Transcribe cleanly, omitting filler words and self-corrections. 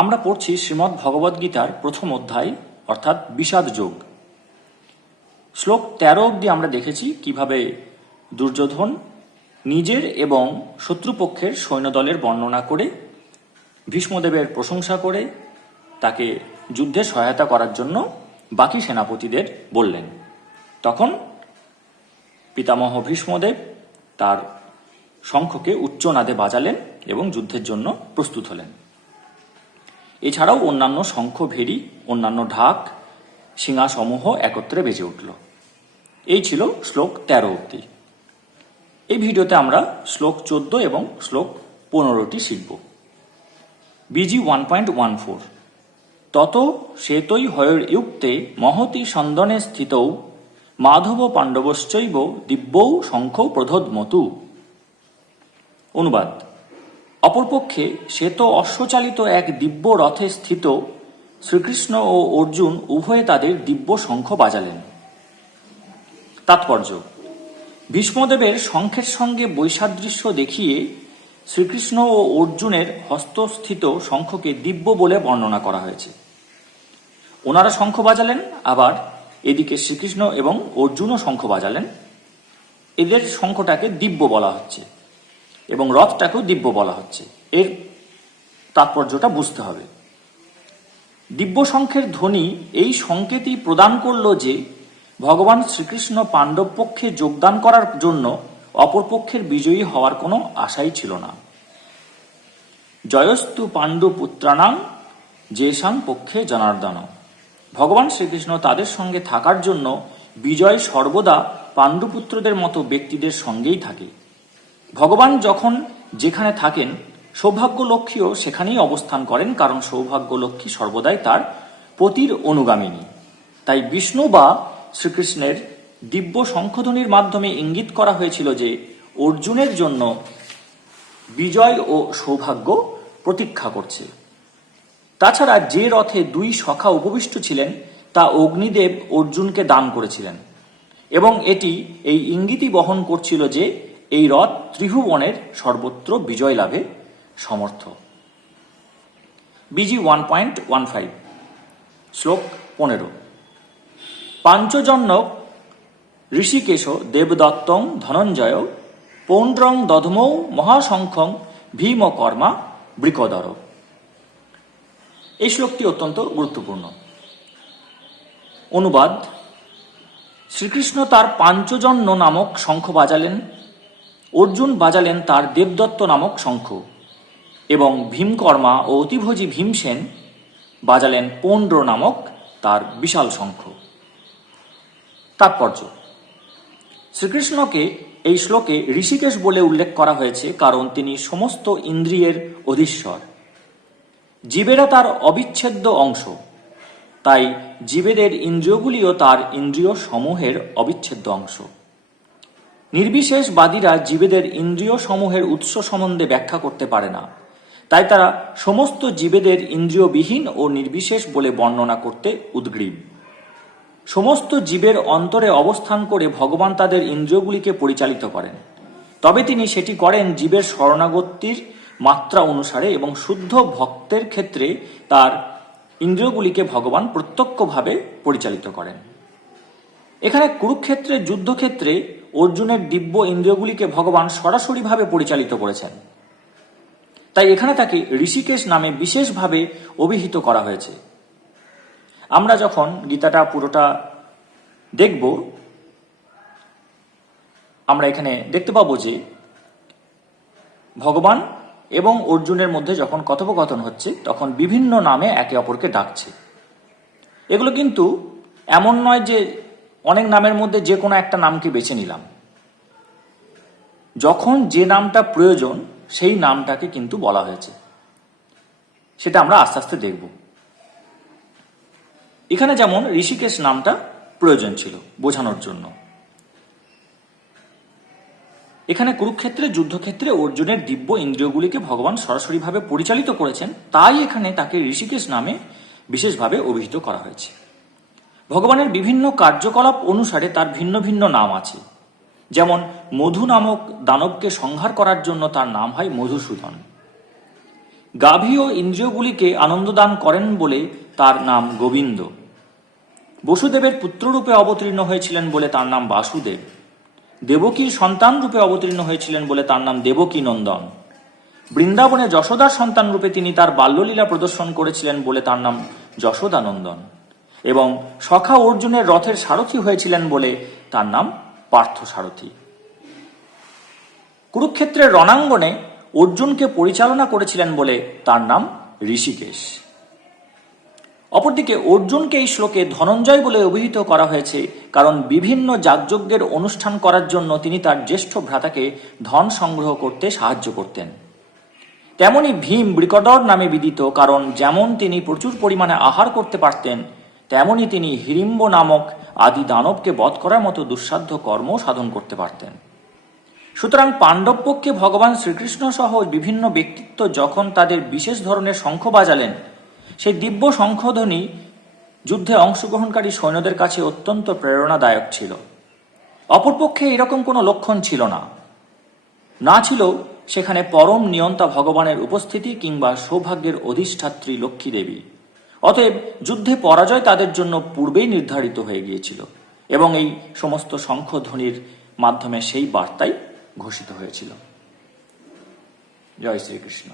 আমরা পড়ছি শ্রীমদ্ ভগবদ্গীতার প্রথম অধ্যায় অর্থাৎ বিষাদ যোগ। শ্লোক 13 অবধি আমরা দেখেছি কিভাবে দুর্যোধন নিজের এবং শত্রুপক্ষের সৈন্যদলের বর্ণনা করে ভীষ্মদেবের প্রশংসা করে তাকে যুদ্ধে সহায়তা করার জন্য বাকি সেনাপতিদের বললেন। তখন পিতামহ ভীষ্মদেব তার শঙ্খকে উচ্চনাদে বাজালেন এবং যুদ্ধের জন্য প্রস্তুত হলেন। এছাড়াও অন্যান্য শঙ্খ, ভেরি, অন্যান্য ঢাক, শিঙাসমূহ একত্রে বেজে উঠল। এই ছিল শ্লোক 13 অবধি। এই ভিডিওতে আমরা শ্লোক 14 এবং শ্লোক 15টি শিখব। বিজি 1.14 তত শ্বেতৈ হয়র্যুক্তে মহতি সন্দনে স্থিতৌ মাধব পাণ্ডবশ্চৈব দিব্যৌ শঙ্খ প্রধোদ্মতু। অনুবাদ: অপরপক্ষে শ্বেত অশ্বচালিত এক দিব্য রথে স্থিত শ্রীকৃষ্ণ ও অর্জুন উভয়ে তাদের দিব্য শঙ্খ বাজালেন। তাৎপর্য: ভীষ্মদেবের শঙ্খের সঙ্গে বৈসাদৃশ্য দেখিয়ে শ্রীকৃষ্ণ ও অর্জুনের হস্তস্থিত শঙ্খকে দিব্য বলে বর্ণনা করা হয়েছে। ওনারা শঙ্খ বাজালেন, আবার এদিকে শ্রীকৃষ্ণ এবং অর্জুনও শঙ্খ বাজালেন। এদের শঙ্খটাকে দিব্য বলা হচ্ছে এবং রথটাকেও দিব্য বলা হচ্ছে। এর তাৎপর্যটা বুঝতে হবে। দিব্য শঙ্খের ধ্বনি এই সংকেতই প্রদান করল যে ভগবান শ্রীকৃষ্ণ পাণ্ডব পক্ষে যোগদান করার জন্য অপরপক্ষের বিজয়ী হওয়ার কোনো আশাই ছিল না। জয়স্তু পাণ্ডু পুত্রানাং যেসাং পক্ষে জনার্দন। ভগবান শ্রীকৃষ্ণ তাদের সঙ্গে থাকার জন্য বিজয় সর্বদা পাণ্ডুপুত্রদের মতো ব্যক্তিদের সঙ্গেই থাকে। ভগবান যখন যেখানে থাকেন, সৌভাগ্যলক্ষ্মীও সেখানেই অবস্থান করেন, কারণ সৌভাগ্যলক্ষ্মী সর্বদাই তার পতির অনুগামিনী। তাই বিষ্ণু বা শ্রীকৃষ্ণের দিব্য শঙ্খধ্বনির মাধ্যমে ইঙ্গিত করা হয়েছিল যে অর্জুনের জন্য বিজয় ও সৌভাগ্য প্রতীক্ষা করছে। তাছাড়া যে রথে দুই সখা উপবিষ্ট ছিলেন তা অগ্নিদেব অর্জুনকে দান করেছিলেন এবং এটি এই ইঙ্গিতই বহন করছিল যে এই রথ ত্রিভুবনের সর্বত্র বিজয় লাভে সমর্থ। বিজি 1.15 শ্লোক 15 পাঞ্চজন্য ঋষিকেশ দেবদত্তং ধনঞ্জয় পৌণ্ড্রং দধমৌ মহাশঙ্খং ভীমকর্মা বৃকদর। এই শ্লোকটি অত্যন্ত গুরুত্বপূর্ণ। অনুবাদ: শ্রীকৃষ্ণ তার পাঞ্চজন্য নামক শঙ্খ বাজালেন, অর্জুন বাজালেন তার দেবদত্ত নামক শঙ্খ এবং ভীমকর্মা ও অতিভোজী ভীমসেন বাজালেন পৌণ্ড্র নামক তার বিশাল শঙ্খ। তাৎপর্য: শ্রীকৃষ্ণকে এই শ্লোকে ঋষিকেশ বলে উল্লেখ করা হয়েছে কারণ তিনি সমস্ত ইন্দ্রিয়ের অধীশ্বর। জীবেরা তার অবিচ্ছেদ্য অংশ, তাই জীবেদের ইন্দ্রিয়গুলিও তার ইন্দ্রিয় সমূহের অবিচ্ছেদ্য অংশ। নির্বিশেষবাদীরা জীবেদের ইন্দ্রিয় সমূহের উৎস সম্বন্ধে ব্যাখ্যা করতে পারে না, তাই তারা সমস্ত জীবেদের ইন্দ্রিয়বিহীন ও নির্বিশেষ বলে বর্ণনা করতে উদ্গ্রীব। সমস্ত জীবের অন্তরে অবস্থান করে ভগবান তাদের ইন্দ্রিয়গুলিকে পরিচালিত করেন, তবে তিনি সেটি করেন জীবের শরণাগতির মাত্রা অনুসারে এবং শুদ্ধ ভক্তের ক্ষেত্রে তার ইন্দ্রিয়গুলিকে ভগবান প্রত্যক্ষভাবে পরিচালিত করেন। এখানে কুরুক্ষেত্রের যুদ্ধক্ষেত্রে অর্জুনের দিব্য ইন্দ্রিয়গুলিকে ভগবান সরাসরিভাবে পরিচালিত করেছেন, তাই এখানে তাকে ঋষিকেশ নামে বিশেষভাবে অভিহিত করা হয়েছে। আমরা যখন গীতাটা পুরোটা দেখব, আমরা এখানে দেখতে পাবো যে ভগবান এবং অর্জুনের মধ্যে যখন কথোপকথন হচ্ছে তখন বিভিন্ন নামে একে অপরকে ডাকছে। এগুলো কিন্তু এমন নয় যে অনেক নামের মধ্যে যে কোনো একটা নামকে বেছে নিলাম। যখন যে নামটা প্রয়োজন সেই নামটাকে কিন্তু বলা হয়েছে, সেটা আমরা আস্তে আস্তে দেখব। এখানে যেমন ঋষিকেশ নামটা প্রয়োজন ছিল বোঝানোর জন্য। এখানে কুরুক্ষেত্রের যুদ্ধক্ষেত্রে অর্জুনের দিব্য ইন্দ্রিয়গুলিকে ভগবান সরাসরিভাবে পরিচালিত করেছেন, তাই এখানে তাকে ঋষিকেশ নামে বিশেষভাবে অভিহিত করা হয়েছে। ভগবানের বিভিন্ন কার্যকলাপ অনুসারে তার ভিন্ন ভিন্ন নাম আছে। যেমন মধু নামক দানবকে সংহার করার জন্য তার নাম হয় মধুসূদন। গাভী ও ইন্দ্রিয়গুলিকে আনন্দদান করেন বলে তার নাম গোবিন্দ। বসুদেবের পুত্ররূপে অবতীর্ণ হয়েছিলেন বলে তার নাম বাসুদেব। দেবকীর সন্তান রূপে অবতীর্ণ হয়েছিলেন বলে তার নাম দেবকী নন্দন। বৃন্দাবনে যশোদার সন্তান রূপে তিনি তার বাল্যলীলা প্রদর্শন করেছিলেন বলে তার নাম যশোদানন্দন। এবং সখা অর্জুনের রথের সারথি হয়েছিলেন বলে তার নাম পার্থসারথী। কুরুক্ষেত্রের রণাঙ্গনে অর্জুনকে পরিচালনা করেছিলেন বলে তার নাম ঋষিকেশ। অপরদিকে অর্জুনকে এই শ্লোকে ধনঞ্জয় বলে অভিহিত করা হয়েছে, কারণ বিভিন্ন যাগযজ্ঞের অনুষ্ঠান করার জন্য তিনি তার জ্যেষ্ঠ ভ্রাতাকে ধন সংগ্রহ করতে সাহায্য করতেন। তেমনি ভীম বৃকদর নামে বিদিত, কারণ যেমন তিনি প্রচুর পরিমাণে আহার করতে পারতেন, তেমনি তিনি হিড়িম্ব নামক আদি দানবকে বধ করার মতো দুঃসাধ্য কর্ম সাধন করতে পারতেন। সুতরাং পাণ্ডব পক্ষে ভগবান শ্রীকৃষ্ণ সহ বিভিন্ন ব্যক্তিত্ব যখন তাদের বিশেষ ধরনের শঙ্খ বাজালেন, সেই দিব্য শঙ্খধ্বনি যুদ্ধে অংশগ্রহণকারী সৈন্যদের কাছে অত্যন্ত প্রেরণাদায়ক ছিল। অপরপক্ষে এরকম কোনো লক্ষণ ছিল না ছিল সেখানে পরম নিয়ন্তা ভগবানের উপস্থিতি কিংবা সৌভাগ্যের অধিষ্ঠাত্রী লক্ষ্মী দেবী। অতএব যুদ্ধে পরাজয় তাদের জন্য পূর্বেই নির্ধারিত হয়ে গিয়েছিল এবং এই সমস্ত শঙ্খধ্বনির মাধ্যমে সেই বার্তাই ঘোষিত হয়েছিল। জয় শ্রীকৃষ্ণ।